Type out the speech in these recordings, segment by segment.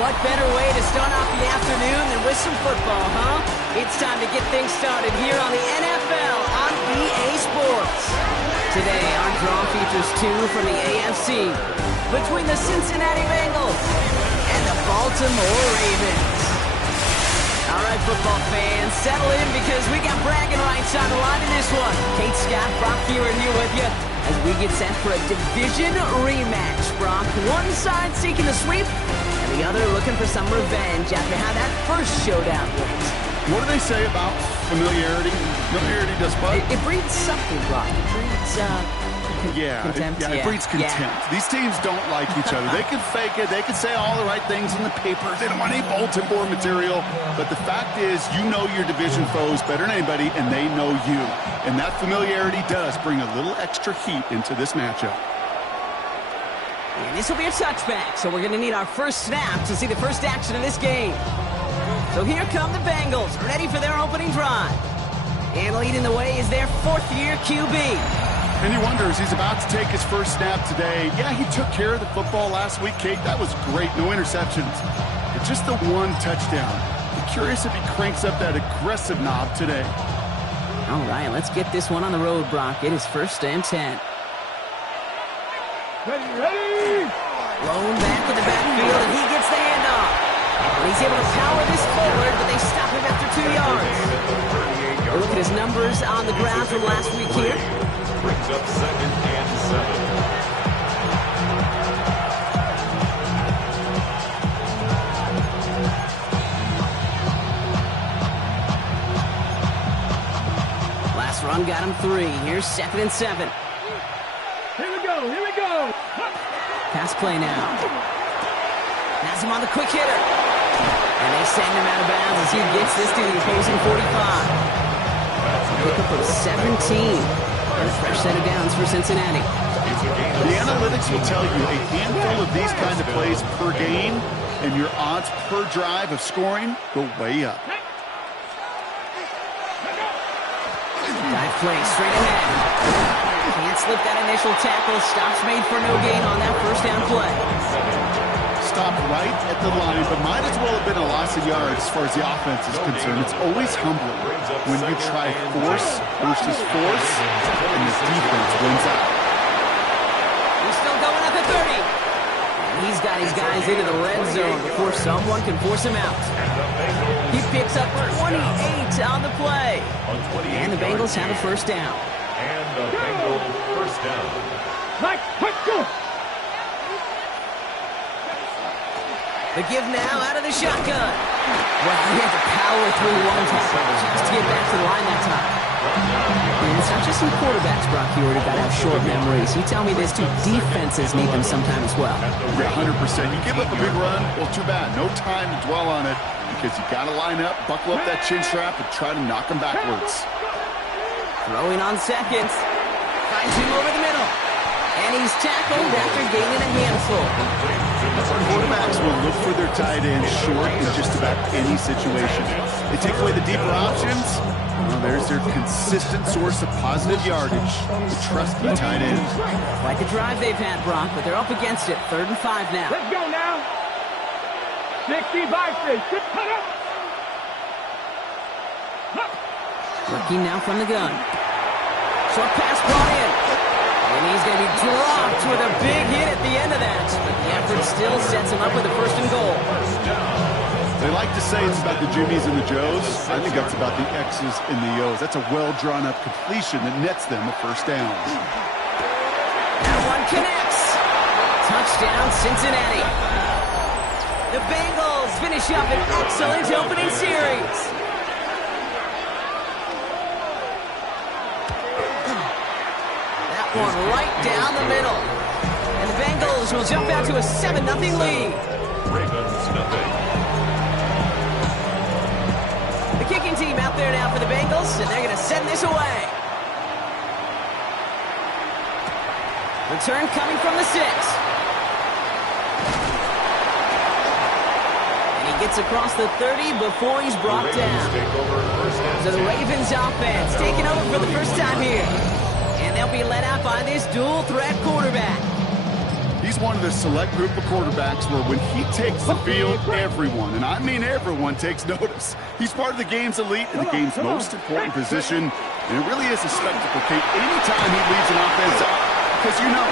What better way to start off the afternoon than with some football, huh? It's time to get things started here on the NFL on EA Sports. Today, our draw features two from the AFC between the Cincinnati Bengals and the Baltimore Ravens. All right, football fans, settle in because we got bragging rights on the line in this one. Kate Scott, Brock Hewitt here with you as we get set for a division rematch. Brock, one side seeking the sweep, and the other looking for some revenge after how that first showdown went. What do they say about familiarity? Familiarity does what? It breeds something, Brock. It breeds, contempt. It breeds contempt. Yeah. These teams don't like each other. They can fake it. They can say all the right things in the paper. They don't want any bulletin board material. But the fact is, you know your division foes better than anybody, and they know you. And that familiarity does bring a little extra heat into this matchup. And this will be a touchback, so we're going to need our first snap to see the first action of this game. So here come the Bengals, ready for their opening drive. And leading the way is their fourth-year QB. And he wonders, he's about to take his first snap today. Yeah, he took care of the football last week, Kate. That was great. No interceptions. But just the one touchdown. I'm curious if he cranks up that aggressive knob today. All right, let's get this one on the road, Brock. It is 1st and 10. Ready! Blown back to the backfield, and he gets the handoff. And he's able to power this forward, but they stop him after 2 yards. Look at his numbers on the ground from last week here. Brings up 2nd and 7. Last run got him 3. Here's 2nd and 7. Here we go, here we go. Pass play now. Has him on the quick hitter. And they send him out of bounds as he gets this to the opposing 45. Pickup of 17. And a fresh set of downs for Cincinnati. The analytics will tell you a handful of these kind of plays per game, and your odds per drive of scoring go way up. Dive play straight ahead. Can't slip that initial tackle. Stops made for no gain on that first down play. Stopped right at the line, but might as well have been a loss of yards as far as the offense is concerned. It's always humbling when you try force versus force, and the defense wins out. He's still going at the 30. And he's got his guys into the red zone before someone can force him out. He picks up 28 on the play. And the Bengals have a first down. And the Bengals first down. Mike, quick, go! The give now out of the shotgun. Well, he had to power through one tackle just to get back to the line that time. And it's not just some quarterbacks, Brock Hewitt, who got to have short memories. You tell me this too, defenses need them sometime as well. Yeah, 100%. You give up a big run, well, too bad. No time to dwell on it because you got to line up, buckle up that chin strap, and try to knock them backwards. Throwing on seconds. Finds him over the middle. And he's tackled after gaining a handful. Quarterbacks will look for their tight end short in just about any situation. They take away the deeper options. Well, there's their consistent source of positive yardage. The trusty tight end. Quite the drive they've had, Brock, but they're up against it. 3rd and 5 now. Let's go now. 65 feet. Cut up. Working now from the gun. Short pass brought in. And he's going to be dropped with a big hit at the end of that. But the effort still sets him up with a 1st and goal. They like to say it's about the Jimmies and the Joes. I think that's about the X's and the O's. That's a well-drawn-up completion that nets them a first down. That one connects. Touchdown, Cincinnati. The Bengals finish up an excellent opening series. One right down the middle. And the Bengals will jump out to a 7-0 lead. Ravens nothing. The kicking team out there now for the Bengals, and they're going to send this away. Return coming from the 6. And he gets across the 30 before he's brought down. So the Ravens offense taking over for the first time here. And they'll be led out by this dual-threat quarterback. he's one of the select group of quarterbacks where when he takes the field, everyone, and I mean everyone, takes notice. He's part of the game's elite and the game's most important position, and it really is a spectacle, Kate, anytime he leads an offense up, because you know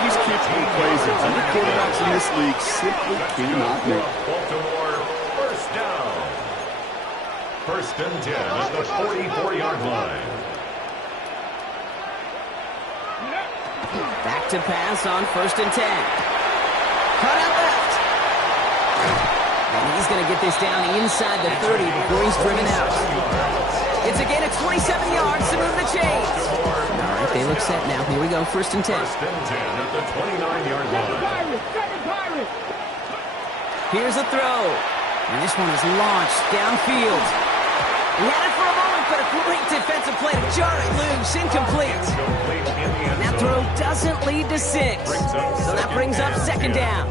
he's capable of plays that other quarterbacks in this league simply cannot make. Baltimore, first down. First and 10 at the 44-yard line. Back to pass on first and 10. Cut out left. And he's going to get this down inside the 30 before he's driven out. It's a gain of 27 yards to move the chains. All right, they look set now. Here we go, first and 10. First and 10 at the 29-yard line. Here's a throw. And this one is launched downfield. He had it for a moment, but a great defensive play to jar it loose. Incomplete. And that throw doesn't lead to 6. So that brings up second down.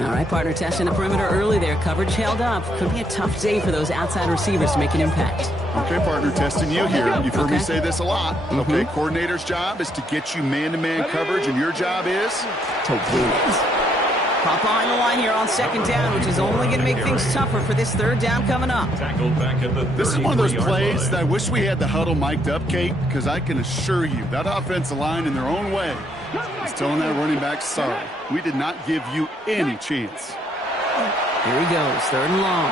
All right, partner, testing the perimeter early there. Coverage held up. Could be a tough day for those outside receivers to make an impact. Okay, partner, testing you here. You've heard me say this a lot. Okay, coordinator's job is to get you man-to-man coverage, and your job is to win it. Pop behind the line here on second down, which is only going to make things tougher for this third down coming up. Tackled back at the This is one of those plays that I wish we had the huddle mic'd up, Kate, because I can assure you that offensive line in their own way is telling that running back, sorry, we did not give you any chance. Here he goes, third and long.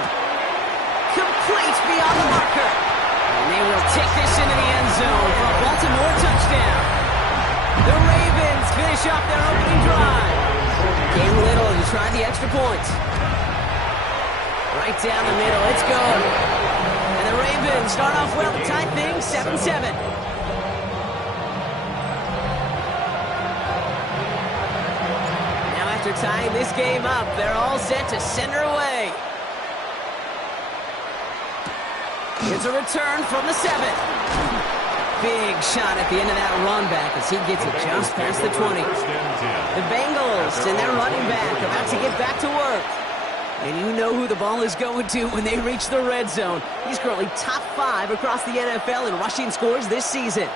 Complete beyond the marker. And they will take this into the end zone for a Baltimore touchdown. The Ravens finish off their opening drive. Came little and tried the extra point. Right down the middle, it's good. And the Ravens start off well to tie things 7-7. Now after tying this game up, they're all set to send her away. It's a return from the 7. Big shot at the end of that run back as he gets it just past the 20. The Bengals and their running back about to get back to work. And you know who the ball is going to when they reach the red zone. He's currently top 5 across the NFL in rushing scores this season.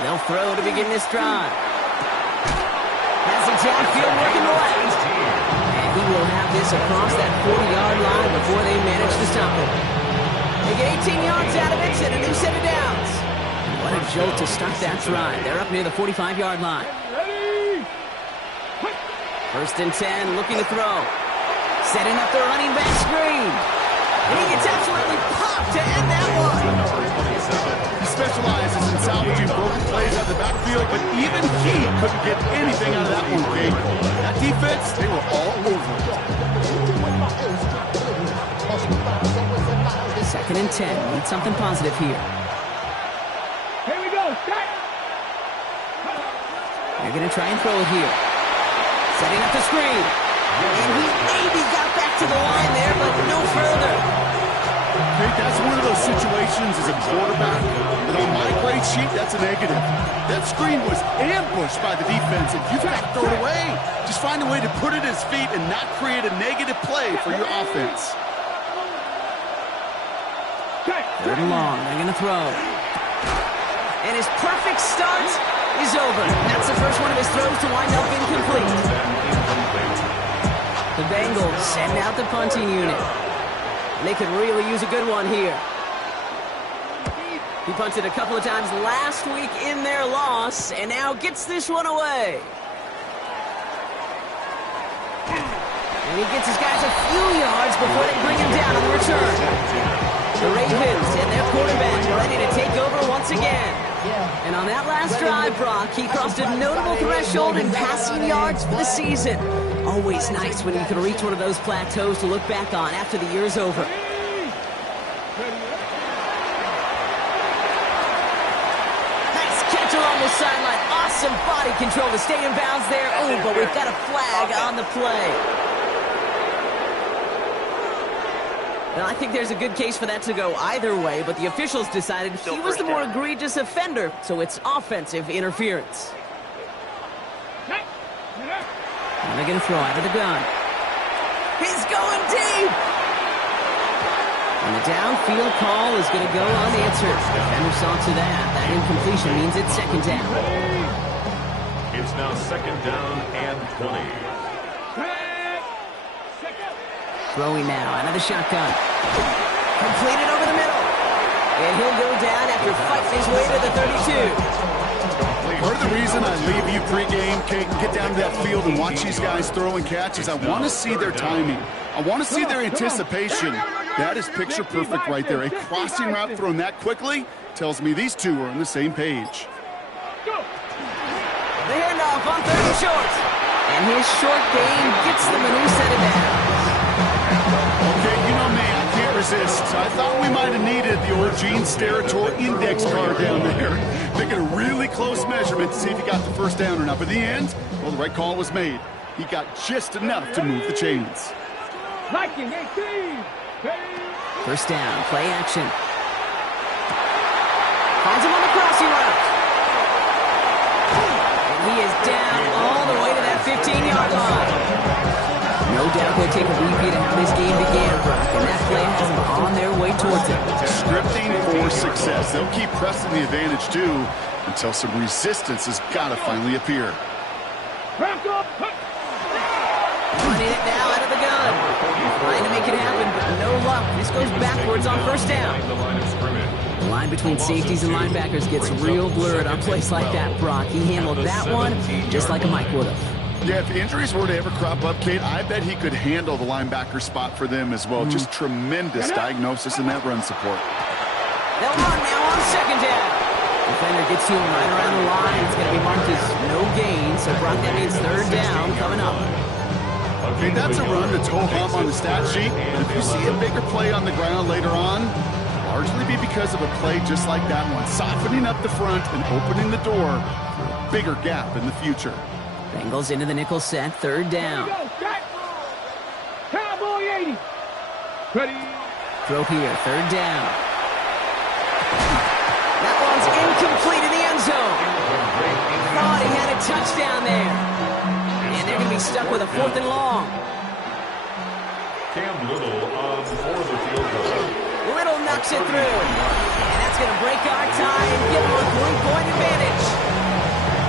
They'll throw to begin this drive. Has it downfield working left. And he will have this across that 40-yard line before they manage to stop him. They get 18 yards out of it and a new set of downs. What a jolt to start that drive. They're up near the 45-yard line. First and 10, looking to throw. Setting up the running back screen. And he gets absolutely popped to end that one. He specializes in salvaging broken plays out of the backfield, but even he couldn't get anything out of that one, Kate. That defense, they were all over it. Second and 10. Need something positive here. Here we go. They're going to try and throw it here. Setting up the screen. And he maybe got back to the line there, but no further. Kate, that's one of those situations as a quarterback that on my grade sheet, that's a negative. That screen was ambushed by the defense, and you've got to throw it away. Just find a way to put it at his feet and not create a negative play for your offense. Third and long, they're going to throw. And his perfect start is over. That's the first one of his throws to wind up incomplete. The Bengals send out the punting unit. And they could really use a good one here. He punted a couple of times last week in their loss, and now gets this one away. And he gets his guys a few yards before they bring him down on the return. The Ravens and their quarterback ready to take over once again. And on that last drive, Brock, he crossed a notable threshold in passing yards for the season. Always nice when you can reach one of those plateaus to look back on after the year's over. Nice catch along the sideline. Awesome body control to stay in bounds there. Oh, but we've got a flag on the play. Now, I think there's a good case for that to go either way, but the officials decided he was the more egregious offender, so it's offensive interference. And they're going to throw out of the gun. He's going deep! And the downfield call is going to go unanswered. Defender saw to that. That incompletion means it's second down. It's now second down and 20. Throwing now out of the shotgun. Completed over the middle. And he'll go down after fighting his way to the 32. Part of the reason I leave you pregame, Kate, and get down to that field and watch these guys throw and catch is I want to see their timing. I want to see their anticipation. That is picture perfect right there. A crossing route thrown that quickly tells me these two are on the same page. The handoff on 3rd and short. And his short gain gets them a new set of downs. Okay, you know me, I can't resist. I thought we might have needed the old Gene Steratore index card down there. Making a really close measurement to see if he got the first down or not. But in the end, well, the right call was made. He got just enough to move the chains. Liking 18. First down, play action. Finds him on the crossing route. And he is down all the way to that 15-yard line. No doubt they'll take a repeat of how this game began, Brock, and that play has them on their way towards it. Scripting for success. They'll keep pressing the advantage, too, until some resistance has got to finally appear. Running it now out of the gun. Trying to make it happen, but no luck. This goes backwards on first down. The line between safeties and linebackers gets real blurred on plays like that, Brock. He handled that one just like a Mike would have. Yeah, if injuries were to ever crop up, Kate, I bet he could handle the linebacker spot for them as well. Just tremendous diagnosis in that run support. They'll run now on second down. Defender gets to him right around the line. It's going to be marked as no gain, so Brock, that means 3rd down coming up. Okay, that's a run that's ho-hum on the stat sheet, but if you see a bigger play on the ground later on, largely be because of a play just like that one, softening up the front and opening the door for a bigger gap in the future. Bengals into the nickel set, 3rd down. Cowboy 80. Ready. Throw here, 3rd down. That one's incomplete in the end zone. Thought he had a touchdown there. And they're going to be stuck with a 4th and long. Cam Little for the field goal. Little knocks it through. And that's going to break our tie and give them a 3-point advantage.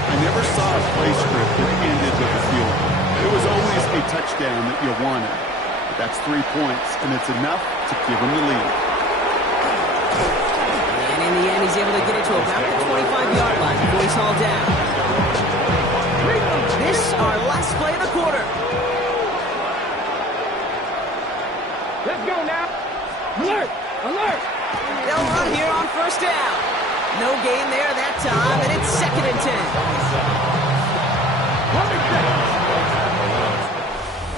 I never saw a play script that ended with a field goal. It was always a touchdown that you wanted. But that's 3 points, and it's enough to give him the lead. And in the end, he's able to get it to about the 25-yard line before he's hauled down. This our last play of the quarter. Let's go now. Alert! Alert! They'll run here on first down. No gain there that time, and it's 2nd and 10.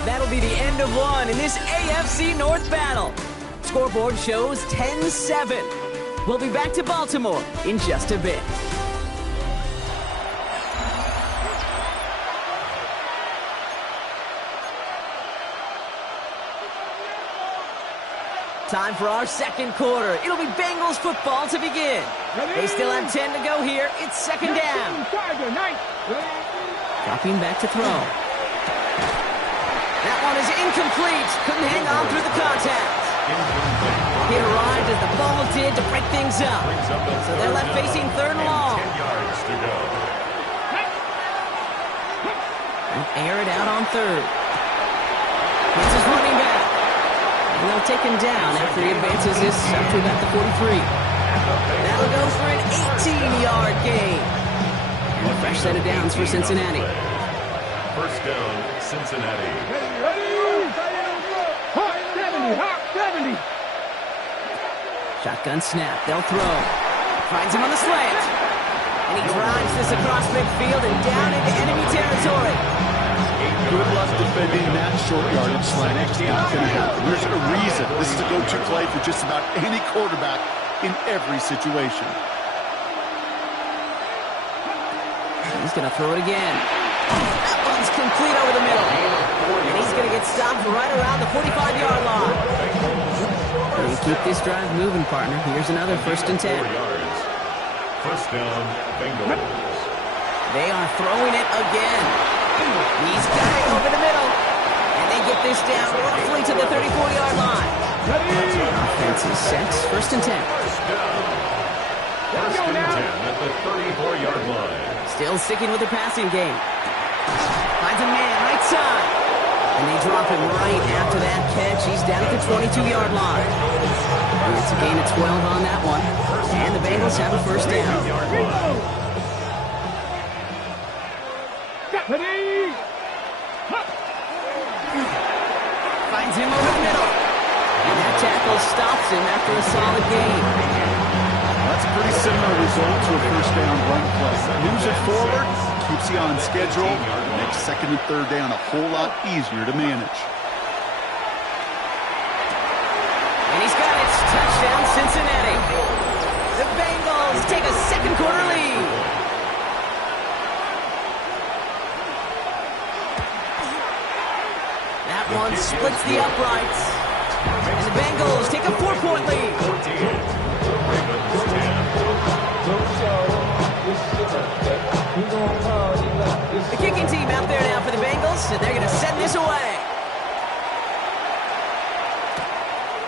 That'll be the end of one in this AFC North battle. Scoreboard shows 10-7. We'll be back to Baltimore in just a bit. Time for our second quarter. It'll be Bengals football to begin. They still have 10 to go here. It's 2nd down. Dropping back to throw. That one is incomplete. Couldn't hang on through the contact. He arrived as the ball did to break things up. So they're left facing 3rd and long. 10 yards to go. And air it out on 3rd. It's his running back. And they'll take him down after he advances this up to about the 43. That'll go for an 18-yard gain. And a fresh set of downs for Cincinnati. First down, Cincinnati. Hawk 70, Hawk 70. Shotgun snap. They'll throw. Finds him on the slant. And he drives this across midfield and down into enemy territory. Good luck defending that short yardage slant. It's not going to happen. There's a reason this is a go-to play for just about any quarterback in every situation. He's going to throw it again. That one's complete over the middle. And he's going to get stopped right around the 45-yard line. And keep this drive moving, partner. Here's another 1st and 10. First down, Bengals. They are throwing it again. He's got it over the middle. And they get this down roughly to the 34-yard line. Offense is set. 1st and 10. First and 10 at the 34-yard line. Still sticking with the passing game. Finds a man right side. And they drop him right after that catch. He's down at the 22-yard line. And it's a gain of 12 on that one. And the Bengals have a first down. Finds him over the middle. And that tackle stops him after a solid gain. That's a pretty similar result to a first down run play. Moves it forward, keeps you on schedule, makes second and third down a whole lot easier to manage. And he's got it. Touchdown, Cincinnati. The Bengals take a second quarter lead. That one splits the uprights. And the Bengals take a 4-point lead. The kicking team out there now for the Bengals, and they're going to send this away.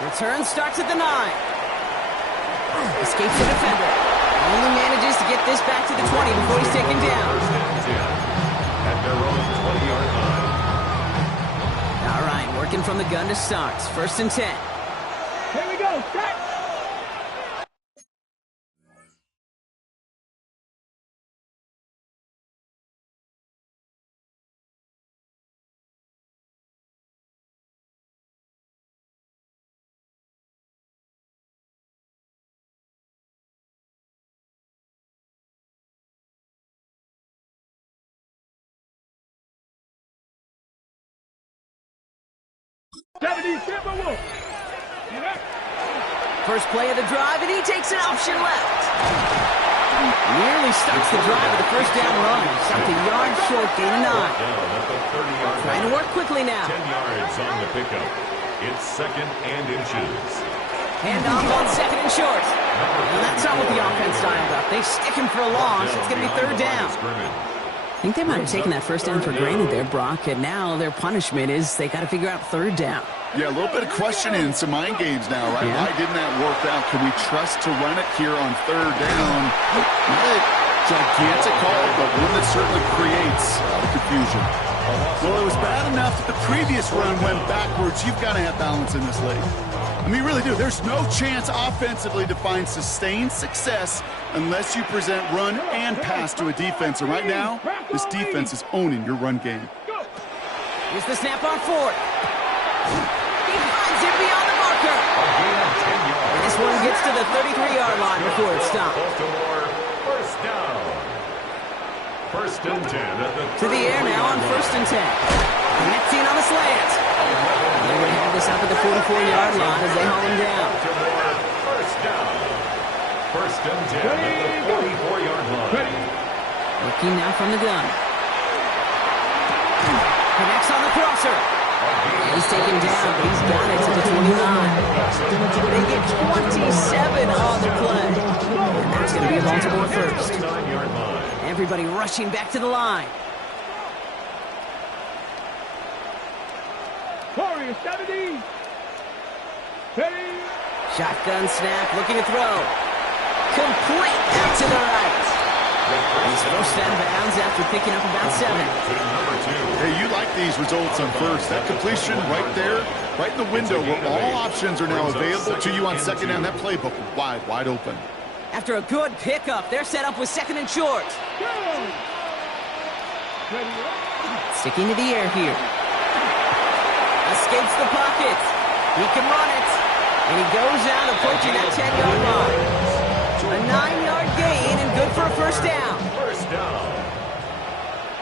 Return starts at the 9. Escapes the defender. Only manages to get this back to the 20 before he's taken down. At their own 20-yard line. All right, working from the gun to start. First and 10. Here we go. Set. First play of the drive, and he takes an option left. Nearly starts the drive with a first down run. Stopped a yard short, gain of 9. Down at the 30-yard line. Trying to work quickly now. 10 yards on the pickup. It's second and inches. Hand off on second and short. And that's not what the offense dialed up. They stick him for a loss. It's going to be third down. I think they might have taken that first down for granted there, Brock, and now their punishment is they got to figure out third down. Yeah, a little bit of questioning, some mind games now, right? Yeah. Why didn't that work out? Can we trust to run it here on third down? Not a gigantic call, but one that certainly creates confusion. Well, it was bad enough that the previous run went backwards. You've got to have balance in this league. I mean, you really do. There's no chance offensively to find sustained success unless you present run and pass to a defense. And right now, this defense is owning your run game. Here's the snap on fourth. He finds him beyond the marker. And this one gets to the 33-yard line before it's stopped. Baltimore, first down. First and 10 at the To the air now on first and 10. Connecting on the slant. They're going to have this up at the 44-yard line as they haul him down. Baltimore, first down. First and 10 at the 44-yard line. Looking now from the gun. Connects on the crosser. He's taken down, but he's got it to the 29. They get 27 on the play. And that's going to be a Baltimore first. 39-yard line. Everybody rushing back to the line. Warriors 70. Ready. Shotgun snap, looking to throw. Complete out to the right. He's forced out of bounds after picking up about 7. Hey, you like these results on first. That completion right there, right in the window where all options are now available to you on second down. That playbook wide open. After a good pickup, they're set up with second and short. Sticking to the air here. Escapes the pocket. He can run it. And he goes out approaching that 10-yard line. A 9-yard gain and good for a first down. First down.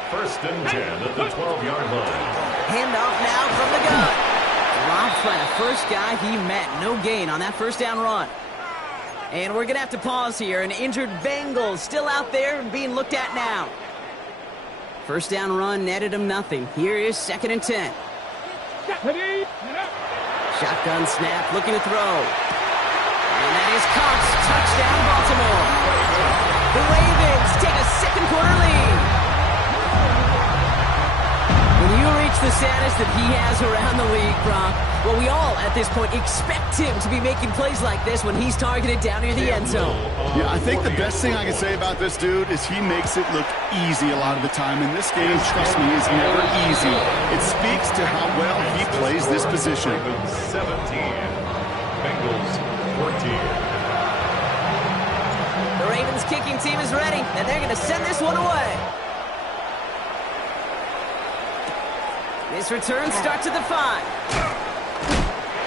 First and 10 at the 12-yard line. Handoff now from the gun. Dropped by the first guy he met. No gain on that first down run. And we're going to have to pause here. An injured Bengals still out there and being looked at now. First down run netted him nothing. Here is second and 10. Shotgun snap, looking to throw. And that is Cox. Touchdown, Baltimore. The Ravens take a second quarter lead. When you reach the status that he has around the league, Brock? Well, we all, at this point, expect him to be making plays like this when he's targeted down near the end zone. Yeah, I think the best thing I can say about this dude is he makes it look easy a lot of the time. And this game, trust me, is never easy. It speaks to how well he plays this position. 17, Bengals 14. The Ravens kicking team is ready, and they're going to send this one away. This return starts at the 5.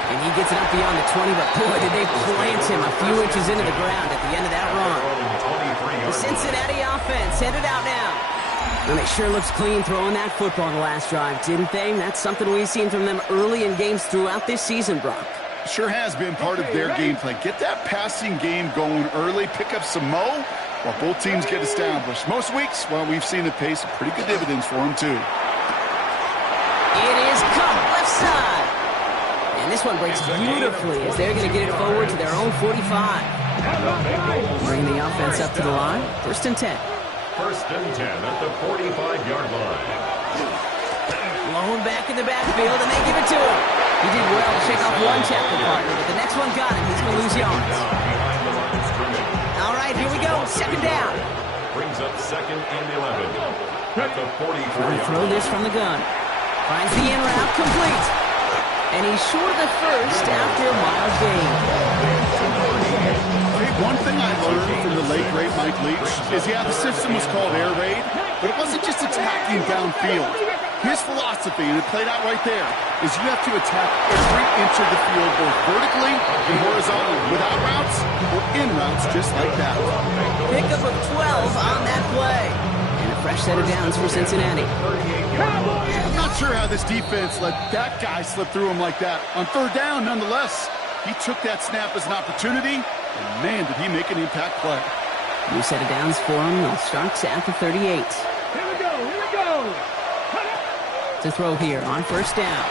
And he gets it up beyond the 20, but boy, did they plant him a few inches into the ground at the end of that run. The Cincinnati offense headed out now. And it sure looks clean throwing that football the last drive, didn't they? That's something we've seen from them early in games throughout this season, Brock. Sure has been part of their game plan. Get that passing game going early, pick up some mo while both teams get established. Most weeks, well, we've seen it pay some pretty good dividends for them, too. It is caught left side. And this one breaks beautifully as they're going to get it forward to their own 45. Bring the offense up to the line. 1st and 10. 1st and 10 at the 45-yard line. Blown back in the backfield, and they give it to him. He did well to shake off one tackle partner, but the next one got him. He's going to lose yards. Behind the line of scrimmage. All right, here we go. 2nd down. Brings up 2nd and 11 at the 44-yard Throw this from the gun. Finds the in route, complete. And he's short of the first after a mild gain. Hey, one thing I learned from the late, great Mike Leach is, yeah, the system was called air raid, but it wasn't just attacking downfield. His philosophy, and it played out right there, is you have to attack every inch of the field, both vertically and horizontally, without routes or in routes, just like that. Pickup of 12 on that play. And a fresh set of downs for Cincinnati. I'm not sure how this defense let that guy slip through him like that. On 3rd down, nonetheless, he took that snap as an opportunity, and man, did he make an impact play. New set of downs for him. They'll start at the 38. Here we go, here we go. To throw here on 1st down.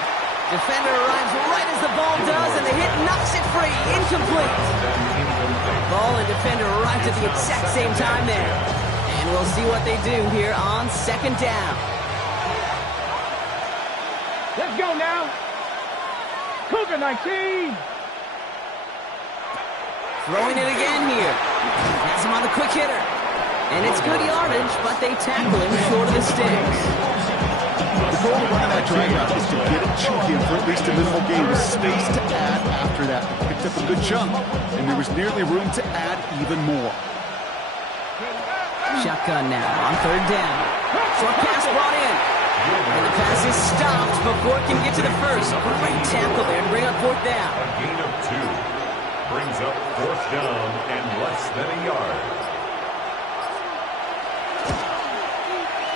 Defender arrives right as the ball does, and the hit knocks it free. Incomplete. Ball and defender arrived at the exact same time there. And we'll see what they do here on 2nd down. Let's go now. Cougar 19. Throwing it again here. Has him on the quick hitter. And it's good yardage, but they tackle him short of the sticks. The goal of running that drag route is to get it to him for at least a minimal gain with space to add after that. They picked up a good chunk, and there was nearly room to add even more. Shotgun now on 3rd down. Short pass brought in. And the pass is stopped before it can get to the first. Great tackle there to bring up 4th down. A gain of 2. Brings up 4th down and less than a yard.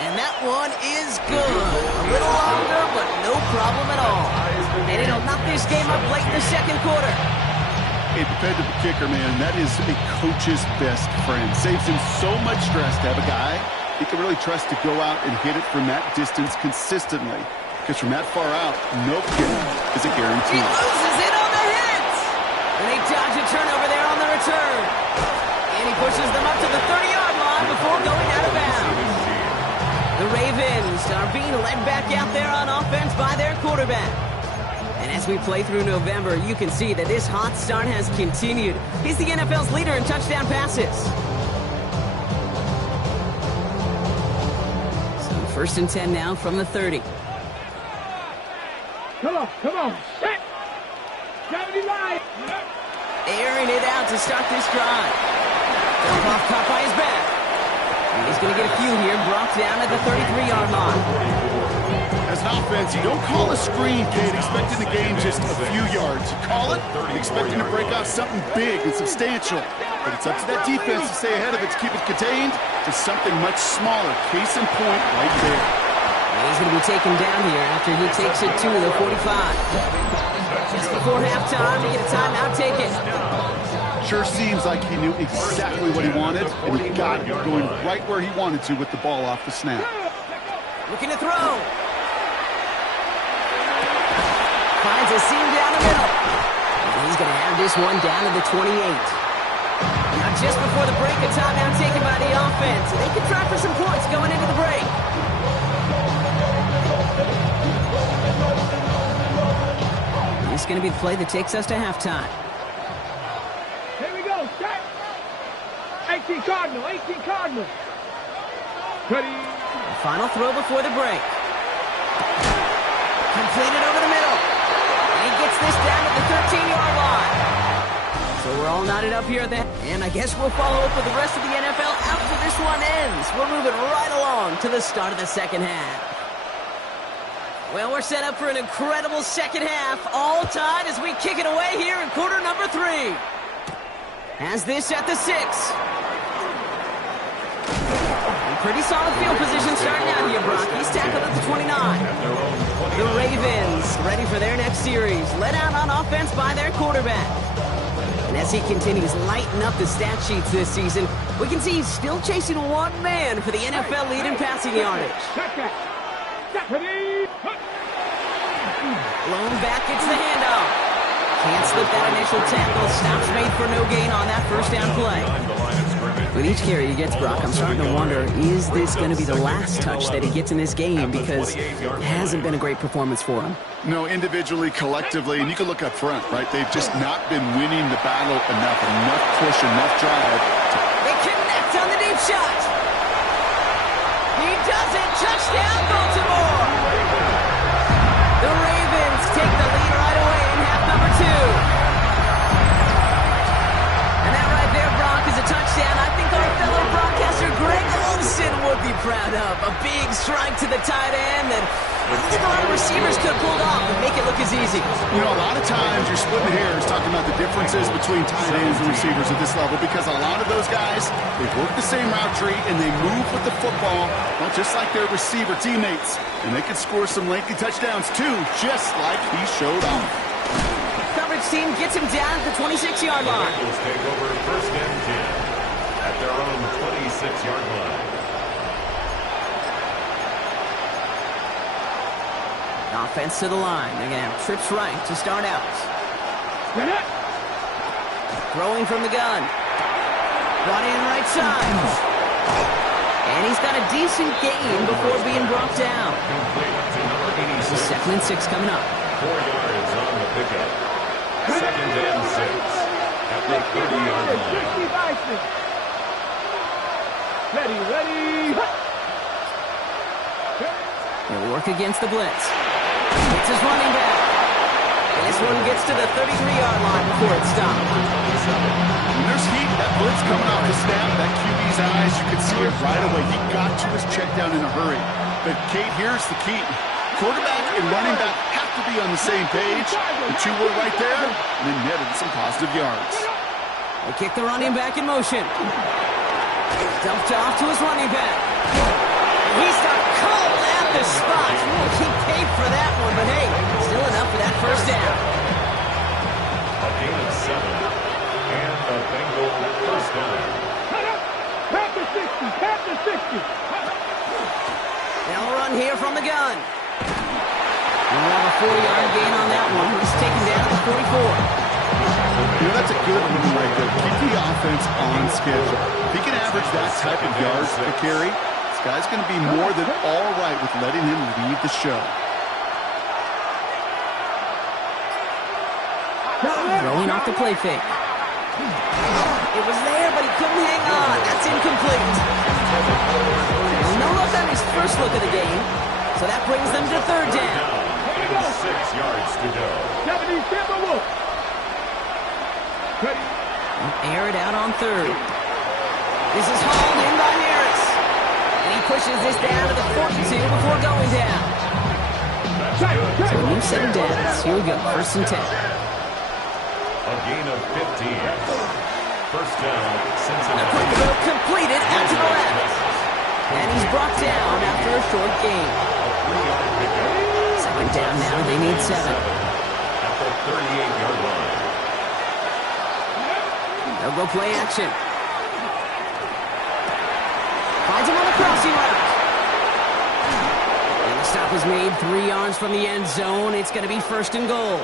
And that one is good. A little longer, but no problem at all. And it'll knock this game up late in the 2nd quarter. A dependable kicker, man, that is a coach's best friend. Saves him so much stress to have a guy he can really trust to go out and hit it from that distance consistently. Because from that far out, no kick is a He guarantee. loses it on the hit. And they dodge a turnover there on the return. And he pushes them up to the 30-yard line before going out of bounds. The Ravens are being led back out there on offense by their quarterback. And as we play through November, you can see that this hot start has continued. He's the NFL's leader in touchdown passes. So 1st and 10 now from the 30. Come on. Set. 79. Airing it out to start this drive. Dump off caught by his back. And he's going to get a few here, brought down at the 33-yard line. As an offense, you don't call a screen, kid, expecting to gain just a few yards. You call it, expecting to break out something big and substantial. But it's up to that defense to stay ahead of it, to keep it contained to something much smaller. Case in point right there. And he's going to be taken down here after he takes it to the 45. Just before halftime to get a timeout taken. Sure seems like he knew exactly what he wanted, and he got it going right where he wanted to with the ball off the snap. Looking to throw. Finds a seam down the middle. And he's going to have this one down to the 28. Now just before the break, a timeout taken by the offense. They can try for some points going into the break. going to be the play that takes us to halftime. Here we go. Set. 18 Cardinal. 18 Cardinal. Ready. Final throw before the break. Completed over the middle. And he gets this down to the 13-yard line. So we're all knotted up here at that. And I guess we'll follow up with the rest of the NFL after this one ends. We're moving right along to the start of the second half. Well, we're set up for an incredible second half. All tied as we kick it away here in quarter number 3. Has this at the 6. Pretty solid field position starting out here, Brock. He's tackled at the 29. The Ravens ready for their next series. Led out on offense by their quarterback. And as he continues lighting up the stat sheets this season, we can see he's still chasing one man for the NFL lead in passing yardage. Blown back, gets the handoff. Can't slip that initial tackle. Stops made for no gain on that first down play. With each carry he gets, Brock, I'm starting to wonder, is this going to be the last touch that he gets in this game? Because it hasn't been a great performance for him. No, individually, collectively, and you can look up front, right? They've just not been winning the battle enough push, enough drive. They connect on the deep shot. He does it. Touchdown, Baltimore. The Ravens take the lead right away in half number 2. And that right there, Brock, is a touchdown. I think our fellow broadcaster Greg Olsen would be proud of. A big strike to the tight end that I don't think a lot of receivers could have pulled off and make it look as easy. You know, a lot of times you're splitting hairs talking about the differences between tight ends and receivers at this level because a lot of those guys, they work the same route tree and they move with the football, well, just like their receiver teammates. And they can score some lengthy touchdowns too, just like he showed off. Coverage team gets him down at the 26-yard line. Eagles take over first and 10 at their own 26-yard line. Offense to the line. They're going to have trips right to start out. Throwing from the gun. Brought in right side. And he's got a decent gain before being brought down. This is 2nd and 6 coming up. 4 yards on the pickup. 2nd and 6 at the 30-yard line. Ready. He'll work against the blitz. It's his running back. This one gets to the 33-yard line before it stops. When there's heat, that blitz coming off the snap, that QB's eyes, you can see it right away. He got to his check down in a hurry. But, Kate, here's the key. Quarterback and running back have to be on the same page. The two were right there, and then netted some positive yards. They kick the running back in motion. Dumped off to his running back. He's got called at the spot. We'll keep paid for that one, but hey, still enough for that first down. A gain of 7 and a Bengal first down. Pat the 60. They'll run here from the gun. We'll have a 4-yard gain on that one. He's taken down at 44. You know, that's a good one right there. Keep the offense on schedule. If he can average that type of yards per carry, this guy's going to be more than all right with letting him lead the show. Throwing off the play fake. It was there, but he couldn't hang on. That's incomplete. No look on his first look of the game, so that brings them to 3rd down. 6 yards to go. 70 Timberwolves. Air it out on 3rd. This is hauled in by Harris. And he pushes this down to the 42 before going down. So a new 7 downs. Here we go, 1st and 10. A gain of 15. First down, Cincinnati. Quick throw completed out to the left. And he's brought down after a short gain. 3-yard pickup. 2nd down now, they need 7. At the 38-yard line. They'll go play action. Finds him on the crossing route. And the stop is made 3 yards from the end zone. It's going to be 1st and goal.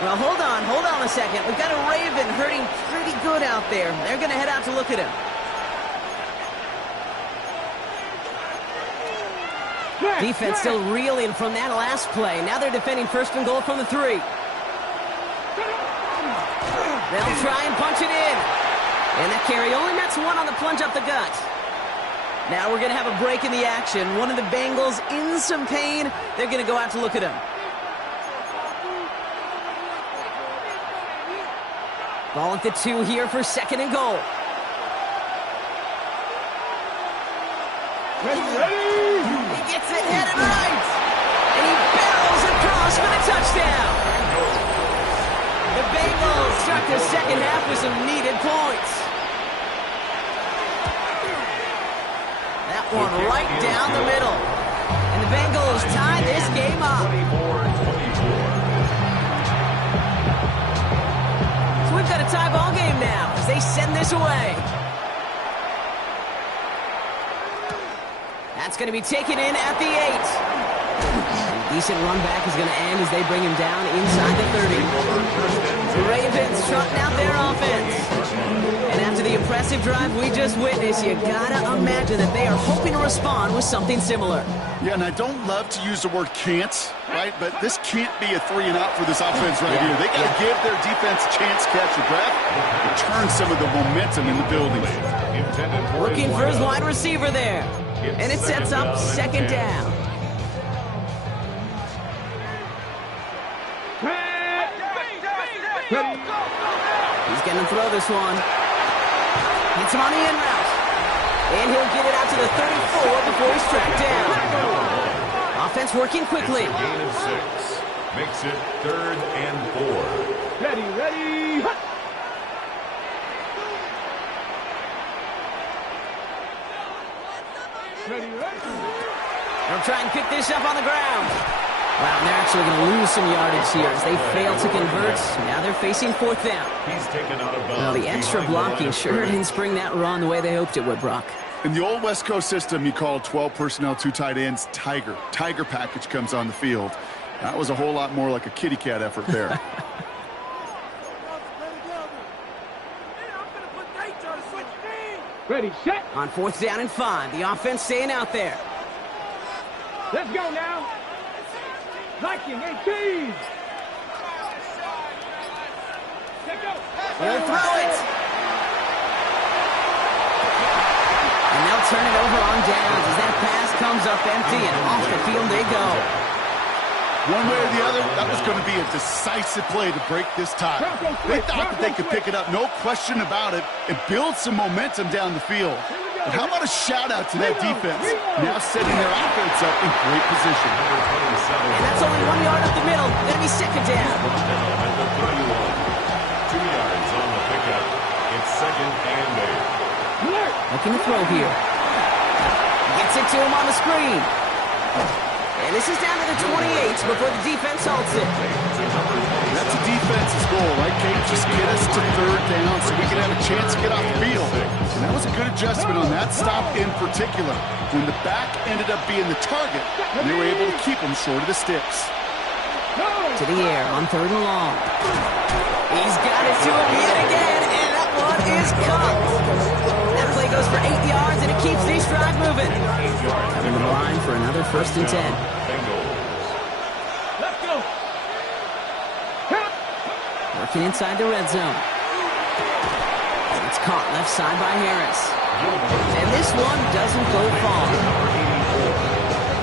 Well, hold on a second. We've got a Raven hurting pretty good out there. They're going to head out to look at him. Defense still reeling from that last play. Now they're defending 1st and goal from the 3. They'll try and punch it in. And that carry only nets one on the plunge up the gut. Now we're going to have a break in the action. One of the Bengals in some pain. They're going to go out to look at him. Ball at the 2 here for 2nd and goal. He gets it headed right. And he barrels across for the touchdown. The Bengals start the second half with some needed points. That one right down the middle. And the Bengals tie this game up. 24-24. So we've got a tie ball game now as they send this away. That's going to be taken in at the 8. A decent run back is going to end as they bring him down inside the 30. The Ravens trotting out their offense. And after the impressive drive we just witnessed, you got to imagine that they are hoping to respond with something similar. Yeah, and I don't love to use the word can't, right? But this can't be a 3 and out for this offense right here. They got to give their defense a chance to catch their breath and turn some of the momentum in the building. Looking for his wide receiver there. And it sets up 2nd down. He's going to throw this one. Gets him on the in route. And he'll get it out to the 34 before he's tracked down. Offense working quickly. Gain of 6. Makes it 3rd and 4. Ready. They'll try and pick this up on the ground. Wow, and they're actually going to lose some yardage here as they fail to convert. Now they're facing 4th down. He's taken out of bounds. Well, the extra blocking sure didn't spring that run the way they hoped it would, Brock. In the old West Coast system, you call 12 personnel, 2 tight ends, Tiger. Tiger package comes on the field. That was a whole lot more like a kitty cat effort there. Ready, set. On 4th down and 5, the offense staying out there. Let's go now. Viking 18. They'll throw it. And they'll turn it over on downs as that pass comes up empty and off the field they go. One way or the other, that was going to be a decisive play to break this tie. They thought that they could pick it up, no question about it, and build some momentum down the field. But how about a shout-out to that defense, now setting their offense up in great position. And that's only 1 yard up the middle. Going to be 2nd down. At the 31. 2 yards on the pickup. It's 2nd and 8. Looking to throw here. Gets it to him on the screen. And this is down to the 28 before the defense halts it. That's a defense's goal, right, Kate? Just get us to 3rd down so we can have a chance to get off the field. And that was a good adjustment on that stop in particular. When the back ended up being the target, they were able to keep him short of the sticks. To the air on 3rd and long. He's got it to him yet again, and that one is caught. That play goes for 8 yards, and it keeps this drive moving. Having the line for another 1st and 10. Let's go. Working inside the red zone. It's caught left side by Harris. And this one doesn't go far.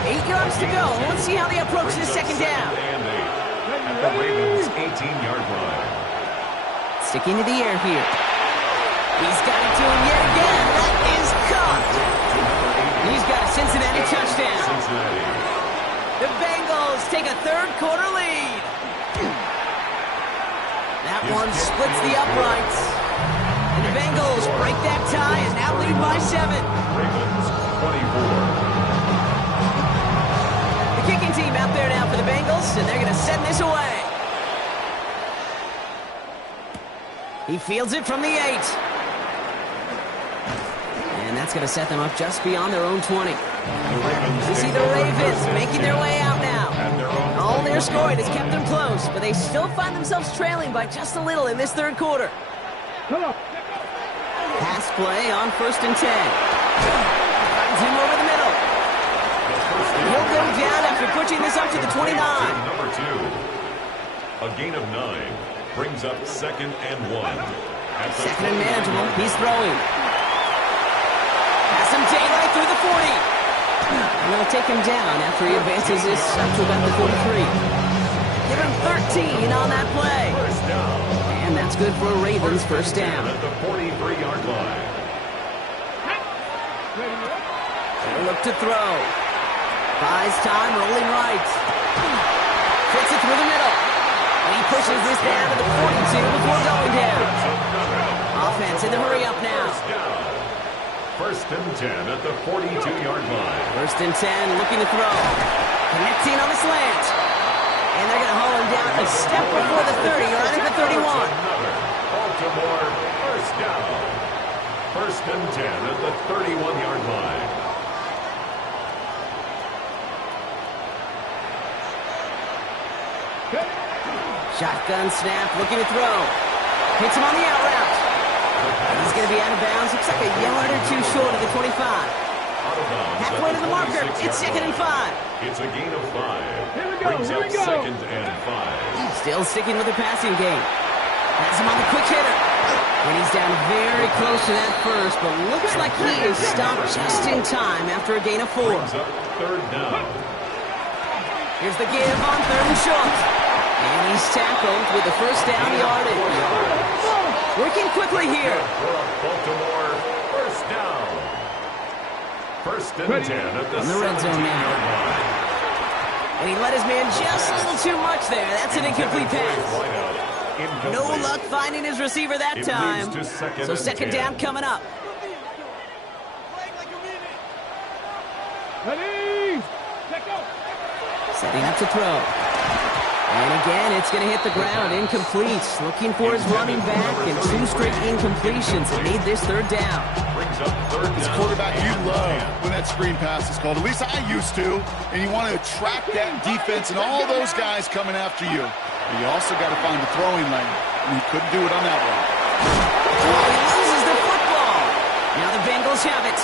8 yards to go. Let's see how they approach this 2nd down. At the Ravens' 18-yard line. Sticking to the air here. He's got it to him yet again. That is caught. He's got a Cincinnati touchdown. The Bengals take a 3rd quarter lead. That one splits the uprights. And the Bengals break that tie and now lead by 7. Ravens 24. The kicking team out there now for the Bengals, and they're going to send this away. He fields it from the 8. And that's going to set them up just beyond their own 20. You see the Ravens making their way out now. All their scoring has kept them close, but they still find themselves trailing by just a little in this 3rd quarter. Pass play on 1st and 10. Finds him over the middle. He'll go down after pushing this up to the 29. Number 2. A gain of 9. Brings up 2nd and 1. Second and manageable. He's throwing. Has some daylight through the 40. And they'll take him down after he advances this up to about the 43. Give him 13 on that play. First down. And that's good for a Ravens first down. At the 43-yard line. They'll look to throw. Buys time, rolling right. Fits it through the middle. And he pushes this down to the 42 before going down. Offense in the hurry up now. First and 10 at the 42-yard line. First and 10, looking to throw. Connecting on the slant. And they're going to haul him down a step before the 30, or under the 31. Baltimore first down. First and 10 at the 31-yard line. Shotgun snap, looking to throw. Hits him on the out route. And he's going to be out of bounds. Looks like a yard or two short of the 25. Halfway to the marker. It's 2nd and 5. It's a gain of 5. Here we go, Brings here up we go. 2nd and 5. Still sticking with the passing game. Has him on the quick hitter. And he's down very close to that first, but looks like he is stopped just in time after a gain of 4. Brings up 3rd down. Here's the give on 3rd and short. And he's tackled with the first down yardage. Working quickly here. For a Baltimore first down. First and 10 at the On the red zone 17-yard now. line. And he let his man just a little too much there. That's an incomplete pass. Incomplete. No luck finding his receiver that It time. moves to 2nd So and 2nd 10. down coming up. Ready? Let go. Setting up to throw. And again, it's going to hit the ground. Incomplete. Looking for his running back, and 2 straight incompletions that made this 3rd down. Brings up 3rd This down. quarterback, you love when that screen pass is called. At least I used to. And you want to attract that defense and all those guys coming after you. But you also got to find the throwing lane. And he couldn't do it on that one. Oh, he loses the football. Now the Bengals have it.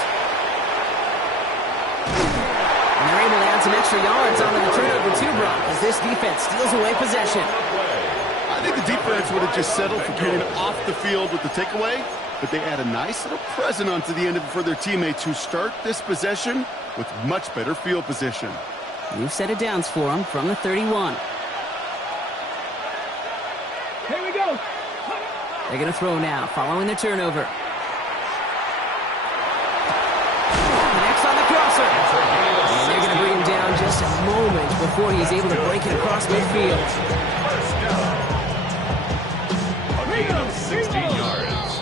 And they're able to add some extra yards onto the turnover too, Brock, as this defense steals away possession. I think the defense would have just settled for getting off the field with the takeaway, but they add a nice little present onto the end of it for their teammates who start this possession with much better field position. New set of downs for him from the 31. Here we go. They're going to throw now, following the turnover. Next on the crosser. And they're going to bring him down just a moment before he's able to break it across midfield. A gain of 16 yards.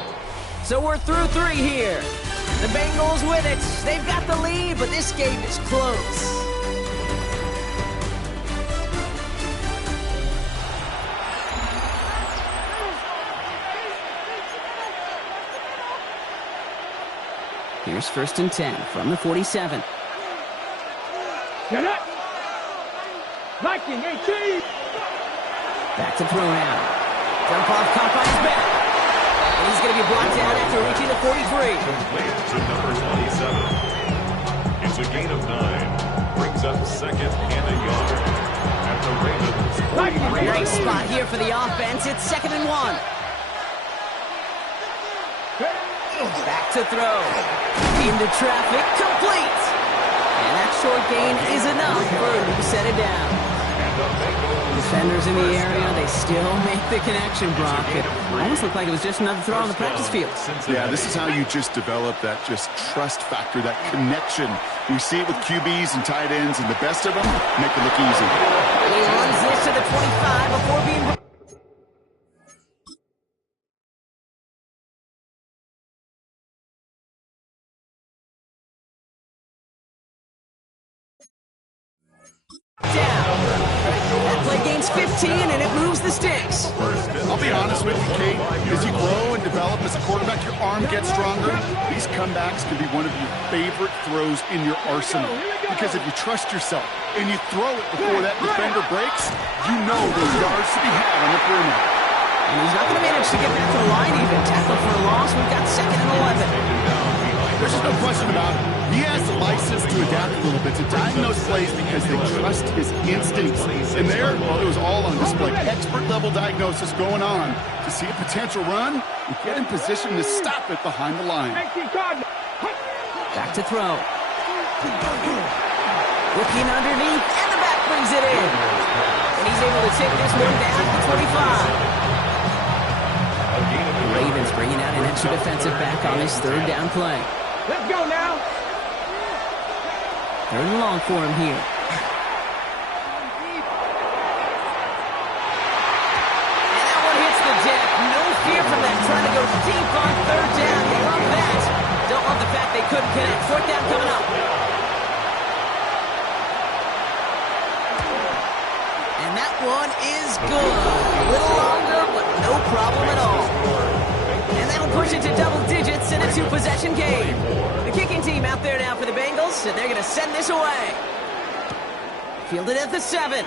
So we're through 3 here. The Bengals with it. They've got the lead, but this game is close. Here's 1st and 10 from the 47. Get up. Viking 18. Back to throw now. Dump off caught by his back. And he's going to be brought down after reaching the 43. Complete to number 27. It's a gain of 9. Brings up 2nd and a yard. At the Ravens 43. Nice spot here for the offense. It's 2nd and 1. Back to throw. Into traffic. Complete. And that short gain is enough for a new set of downs. Defenders in the area, they still make the connection, Brock. It almost looked like it was just another throw on the practice field. Yeah, this is how you just develop that just trust factor, that connection. We see it with QBs and tight ends, and the best of them make it look easy. He runs this to the 25 before being... That play gains 15, and it moves the sticks. I'll be honest with you, Kate. As you grow and develop as a quarterback, your arm gets stronger. These comebacks can be one of your favorite throws in your arsenal. Because if you trust yourself and you throw it before that defender breaks, you know there's yards to be had on the perimeter. And he's not going to manage to get back to the line even. Tackle for a loss. We've got 2nd and 11. There's just no question about it. He has the license to adapt a little bit, to diagnose plays because they trust his instincts. And there, well, it was all on display. Expert-level diagnosis going on to see a potential run and get in position to stop it behind the line. Back to throw. Looking underneath, and the back brings it in. And he's able to take this one down to 25. The Ravens bringing out an extra defensive back on this third down play. Let's go now. Third and long for him here. And that one hits the deck. No fear from that. Trying to go deep on third down. You love that. Don't love the fact they couldn't connect. Fourth down coming up. And that one is good. A little longer, but no problem at all. And that'll push it to double digits in a two-possession game. The kicking team out there now for the Bengals, and they're going to send this away. Fielded at the 7.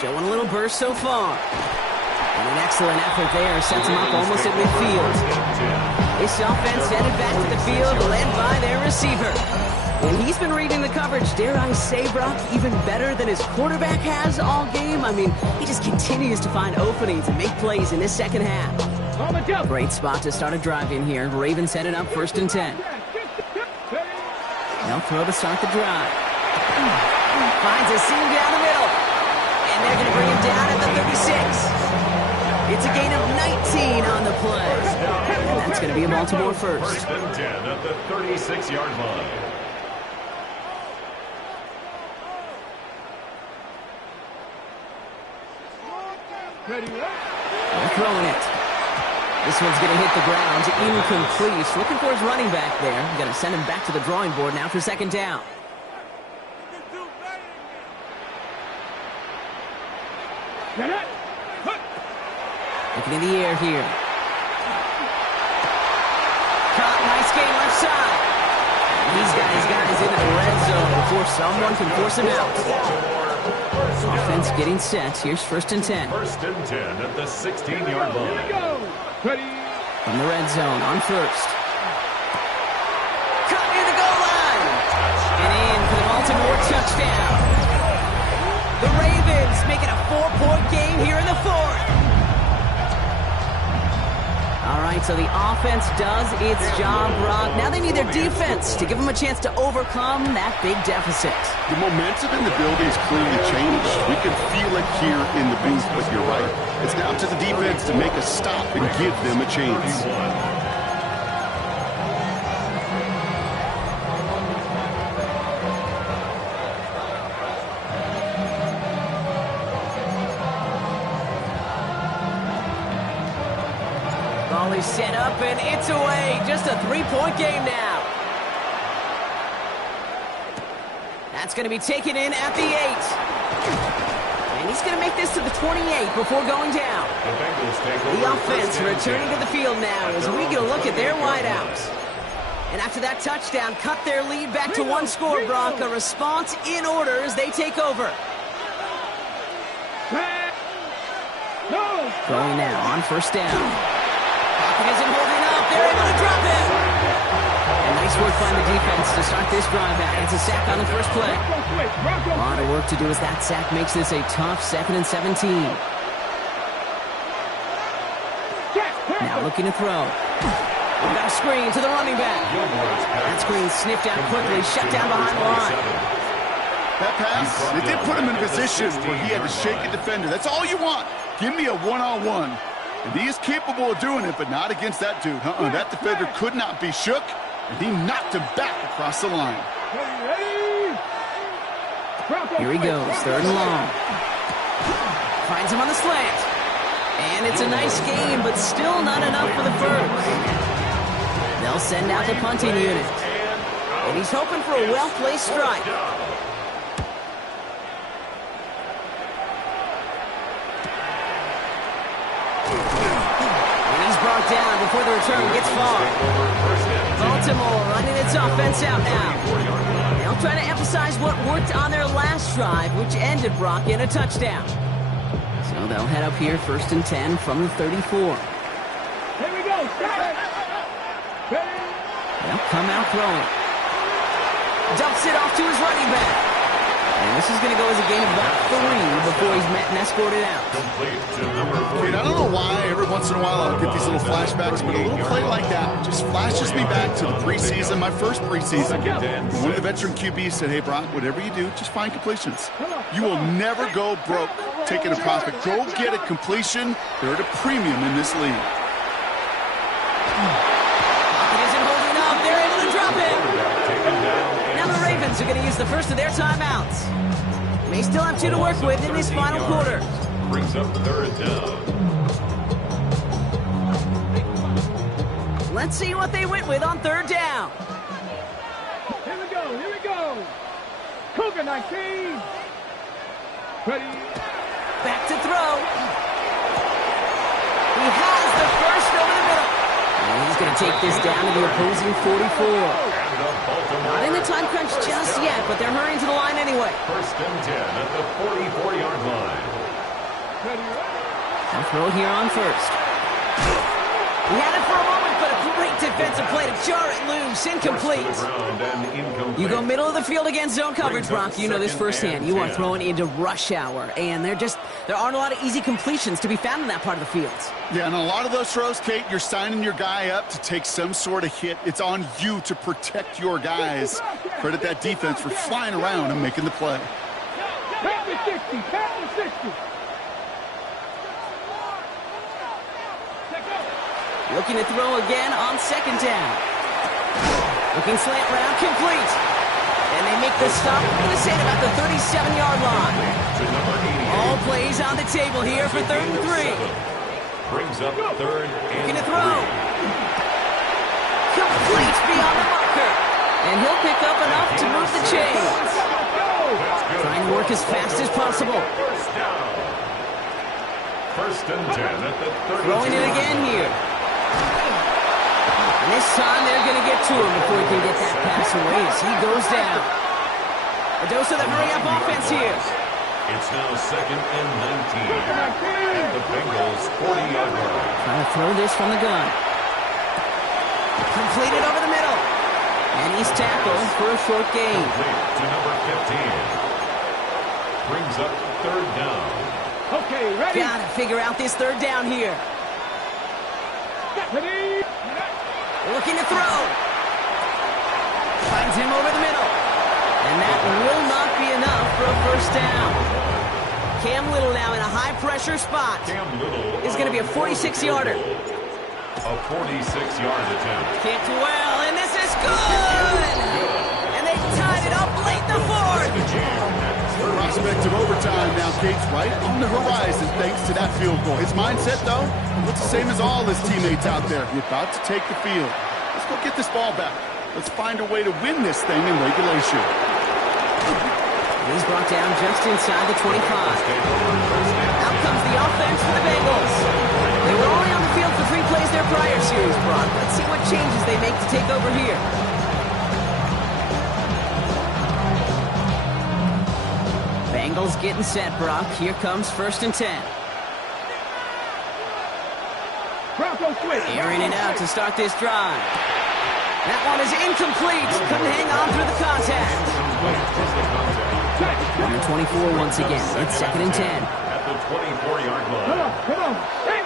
Showing a little burst so far. And an excellent effort there. Sets him up almost at midfield. This offense headed back to the field, led by their receiver. And he's been reading the coverage, dare I say, Brock, even better than his quarterback has all game. I mean, he just continues to find openings and make plays in this second half. Great spot to start a drive in here. Ravens headed up 1st and 10. They'll throw to start the drive. Finds a seam down the middle. And they're going to bring him down at the 36. It's a gain of 19 on the play. And that's going to be a Baltimore first. 1st and 10 at the 36-yard line. They're throwing it. This one's going to hit the ground. Incomplete. Looking for his running back there. Going to send him back to the drawing board now for second down. Looking in the air here. Caught, nice game left side. He's got his guys into the red zone before someone can force him out. Offense getting set. Here's 1st and 10. 1st and 10 at the 16-yard line. From the red zone on 1st. Caught near the goal line. And in for the Baltimore touchdown. The Ravens making a 4-point game here in the 4th. All right, so the offense does its job, Brock. Now they need their defense to give them a chance to overcome that big deficit. The momentum in the building's clearly changed. We can feel it here in the booth, but you're right. It's now to the defense to make a stop and give them a chance. Ball is set up, and it's away. Just a 3-point game now. That's going to be taken in at the 8. And he's going to make this to the 28 before going down. The offense returning to the field now as we get a look at their wideouts. And after that touchdown, cut their lead back to 1 score, Brock. A response in order as they take over. Going now on 1st down. Pocket isn't holding up. They're able to drop it. And nice work by the defense to start this drive out. It's a sack on the first play. A lot of work to do as that sack makes this a tough 2nd and 17. Now looking to throw. We've got a screen to the running back. That screen sniffed out quickly, shut down behind the line. That pass, it did put him in a position where he had to shake a defender. That's all you want. Give me a one-on-one. And he is capable of doing it, but not against that dude. That defender could not be shook, and he knocked him back across the line. Here he goes, 3rd and long. Finds him on the slant. And it's a nice game, but still not enough for the first. They'll send out the punting unit. And he's hoping for a well-placed strike. Brought down before the return gets far. Baltimore running its offense out now. They'll try to emphasize what worked on their last drive, which ended, Brock, in a touchdown. So they'll head up here 1st and 10 from the 34. Here we go. Ready? They'll come out throwing. Dumps it off to his running back. And this is going to go as a gain of about 3 before he's met and escorted out. Complete to number 3. Dude, I don't know why every once in a while I'll get these little flashbacks, but a little play like that just flashes me back to the preseason, my first preseason. One of the veteran QBs said, hey, Brock, whatever you do, just find completions. You will never go broke taking a prospect. Go get a completion. They're at a premium in this league. It isn't holding up. They're able to drop it. Now the Ravens are going to use the first of their timeouts. They still have 2 to work with in this final quarter. Brings up 3rd down. Let's see what they went with on 3rd down. Here we go, here we go. Cougar 19. Ready. Back to throw. He has the first over the middle. And he's going to take this down to the opposing 44. Not in the time crunch just yet, but they're hurrying to the line anyway. 1st and 10 at the 44-yard line. And throw here on 1st. He had it for a moment, but a great defensive play to jar it loose. Incomplete. You go middle of the field against zone coverage, Brock. You know this firsthand. You are throwing into rush hour, and there aren't a lot of easy completions to be found in that part of the field. Yeah, and a lot of those throws, Kate, you're signing your guy up to take some sort of hit. It's on you to protect your guys. Credit that defense for flying around and making the play. Pat the 60, pat the 60. Looking to throw again on 2nd down. Looking slant route, complete. And they make the stop, I'm going to say, about the 37-yard line. All plays on the table here for 3rd and 3. Brings up 3rd and Looking to throw. Complete beyond the marker. And he'll pick up enough to move the chains. Trying to work as fast as possible. 1st down. 1st and 10 at the 32. Throwing it again here. And this time they're going to get to him before he can get that pass away as he goes down. A dose of the hurry-up offense here. It's now 2nd and 19 at the Bengals 40-yard line. Trying to throw this from the gun. Completed over the middle. And he's tackled for a short gain. Complete to number 15. Brings up 3rd down. Okay, ready. Gotta figure out this 3rd down here. Ready. Looking to throw. Finds him over the middle. And that will not be enough for a 1st down. Cam Little now in a high-pressure spot. Cam Little It's going to be a 46-yarder. A 46-yard attempt. Kicked well, and this is good! And they tied it up late in the 4th. The prospect of overtime now, Kate's right on the horizon thanks to that field goal. His mindset, though, looks the same as all his teammates out there. You're about to take the field. Let's go get this ball back. Let's find a way to win this thing in regulation. He's brought down just inside the 25. Out comes the offense for the Bengals. They were only on the field for 3 plays their prior series, Brock. Let's see what changes they make to take over here. Bengals getting set, Brock. Here comes 1st and 10. Bronco switch. Airing it out to start this drive. That one is incomplete. Couldn't hang on through the contact. Number 24 once again. It's 2nd and 10. At the 24-yard line. Come on. Hey.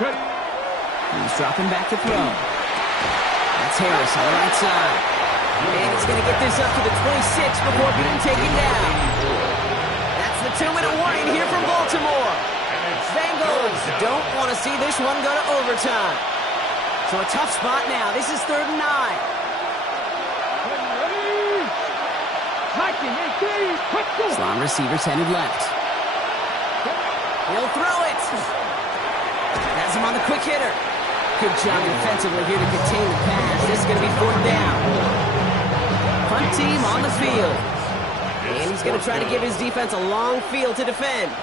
Ready. He's dropping back to throw. That's Harris on the right side. And he's going to get this up to the 26 before being taken down. That's the 2-minute warning here from Baltimore. Bengals don't want to see this one go to overtime. So a tough spot now. This is 3rd and 9. Ready. Viking 18. Let's go. Slot receivers headed left. He'll throw it. Has him on the quick hitter. Good job defensively here to contain the pass. This is going to be 4th down. Punt team on the field. And he's going to try to give his defense a long field to defend.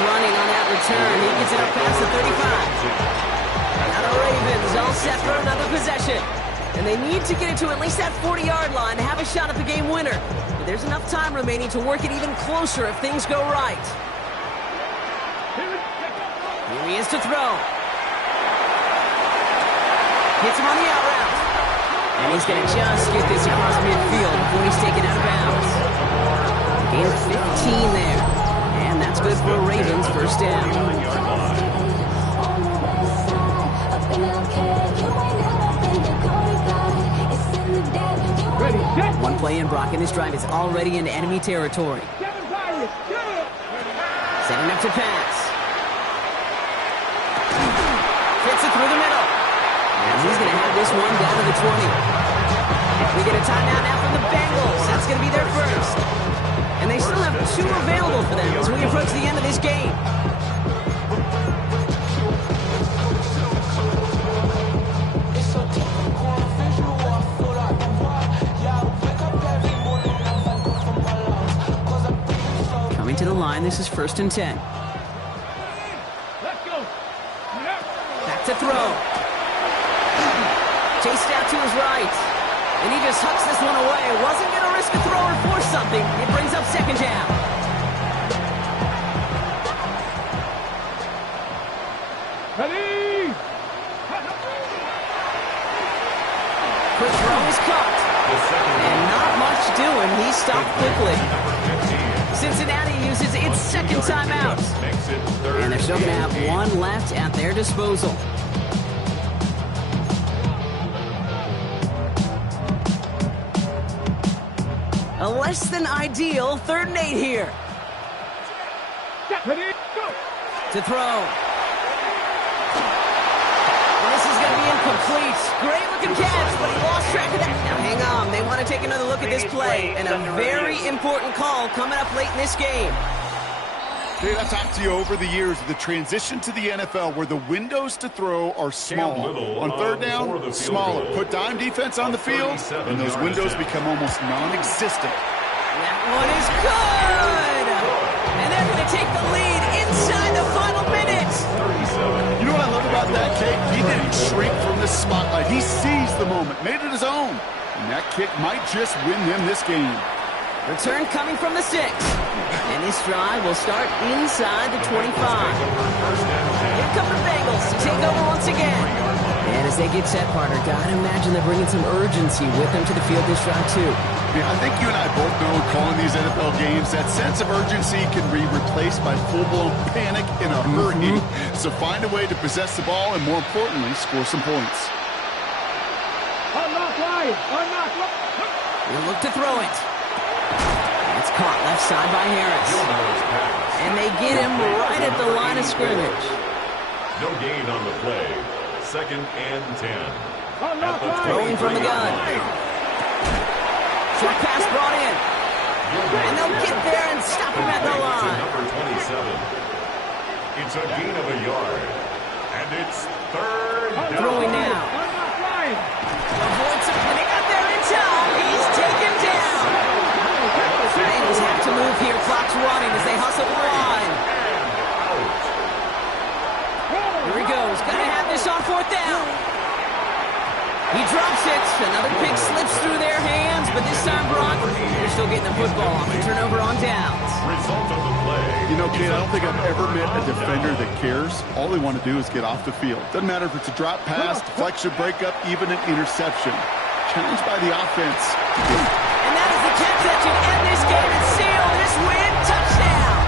Running on that return. He gets it up past the 35. Now the Ravens all set for another possession. And they need to get it to at least that 40-yard line to have a shot at the game winner. But there's enough time remaining to work it even closer if things go right. Here he is to throw. Hits him on the out route. And he's going to just get this across midfield before he's taken out of bounds. Gain of 15 there. And that's good for a Ravens first down. One play in, Brock, and this drive is already into enemy territory. Setting up to pass. Fits it through the middle. And he's going to have this one down to the 20. We get a timeout now from the Bengals. That's going to be their first. And they still have 2 available for them as we approach the end of this game. Coming to the line, this is 1st and 10. Let's go. Back to throw. Chased out to his right. And he just hucks this one away. Wasn't going to risk a throw or force something. It brings up 2nd down. Ready? Quick throw is caught. And not much doing. He stopped quickly. Cincinnati uses its 2nd timeout. And they're still going to have 1 left at their disposal. A less than ideal 3rd and 8 here. Ready? Go. To throw. And this is going to be incomplete. Great looking catch, but he lost track of that. Now hang on. They want to take another look at this play. And a very important call coming up late in this game. Dude, I've talked to you over the years of the transition to the NFL where the windows to throw are small. On 3rd down, smaller. Put dime defense on the field, and those windows become almost non-existent. That one is good! And they're going to take the lead inside the final minute. You know what I love about that kick? He didn't shrink from the spotlight. He seized the moment, made it his own. And that kick might just win them this game. Return coming from the 6. And this drive will start inside the 25. Here come the Bengals to take over once again. And as they get set, partner, gotta imagine they're bringing some urgency with them to the field this drive, too. Yeah, I think you and I both know calling these NFL games, that sense of urgency can be replaced by full-blown panic in a hurry. So find a way to possess the ball and, more importantly, score some points. Unlock line. Unlock line. We'll look to throw it. It's caught left side by Harris. And they get him right at the line of scrimmage. No gain on the play. 2nd and 10. Throwing from the gun. Short pass brought in. And they'll get there and stop him at the line. Number 27. It's a gain of a yard. And it's 3rd down. Throwing now. Avoids him. When he got there in time, he's taken down. Bengals have to move here. Clock's running as they hustle the line. Here he goes. Gotta have this on 4th down. He drops it. Another pick slips through their hands, but this time, Brock, they're still getting the football off. The turnover on downs. Result of the play. You know, Kate, I don't think I've ever met a defender that cares. All they want to do is get off the field. Doesn't matter if it's a drop pass, deflection, breakup, even an interception. Challenged by the offense. And that is the catch that should end this game and seal this win. Touchdown.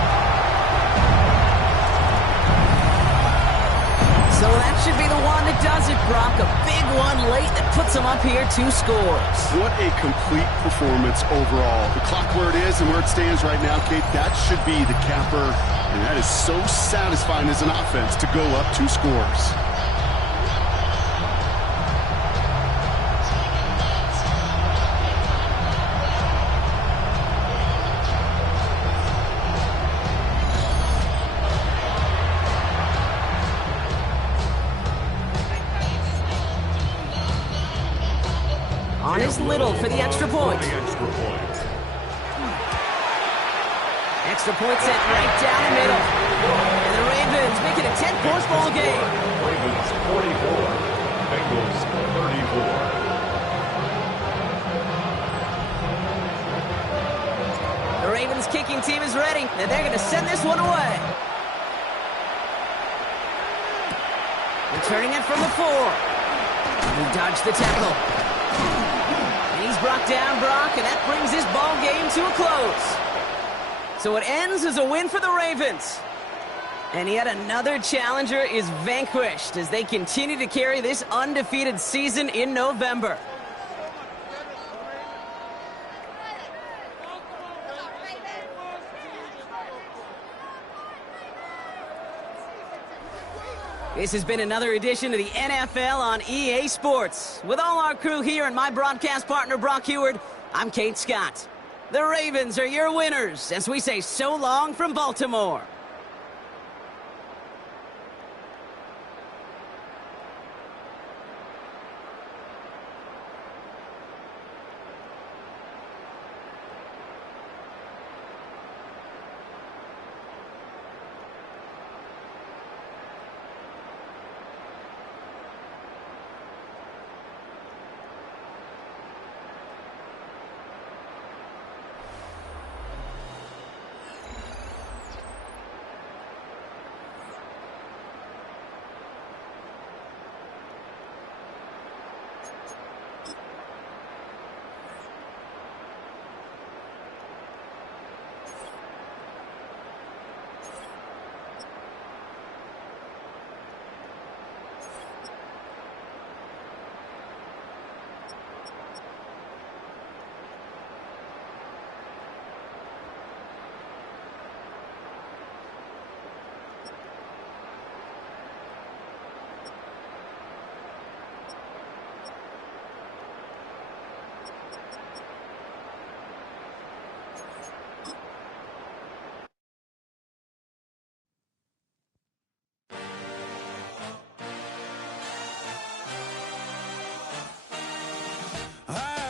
So that should be the one that does it, Brock. A big one late that puts them up here 2 scores. What a complete performance overall. The clock where it is and where it stands right now, Kate, that should be the capper. And that is so satisfying as an offense to go up 2 scores. On is Little for the extra point. Extra point set right down the middle. And the Ravens make it a 10-point ball game. Ravens 44, Bengals 34. Ravens kicking team is ready, and they're going to send this one away. Returning it from the 4. He dodged the tackle. And he's brought down, Brock, and that brings this ball game to a close. So it ends as a win for the Ravens. And yet another challenger is vanquished as they continue to carry this undefeated season in November. This has been another edition of the NFL on EA Sports. With all our crew here and my broadcast partner, Brock Huard, I'm Kate Scott. The Ravens are your winners as we say so long from Baltimore.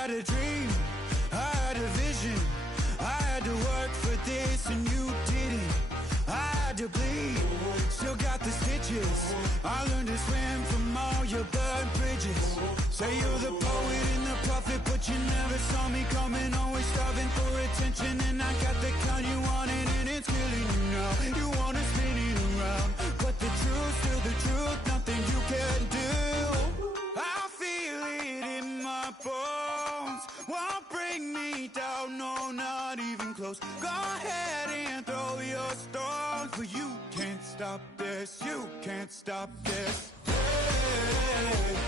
A dream, I had a vision, I had to work for this and you didn't. I had to bleed, still got the stitches. I learned to swim from all your burnt bridges. Say you're the poet and the prophet, but you never saw me coming. Always starving for attention, and I got the kind you wanted, and it's killing you now. You wanna spin it around, but the truth's still the truth, nothing you can do. I feel it in my bones, won't bring me down, no, not even close. Go ahead and throw your stones, but you can't stop this, you can't stop this. Hey.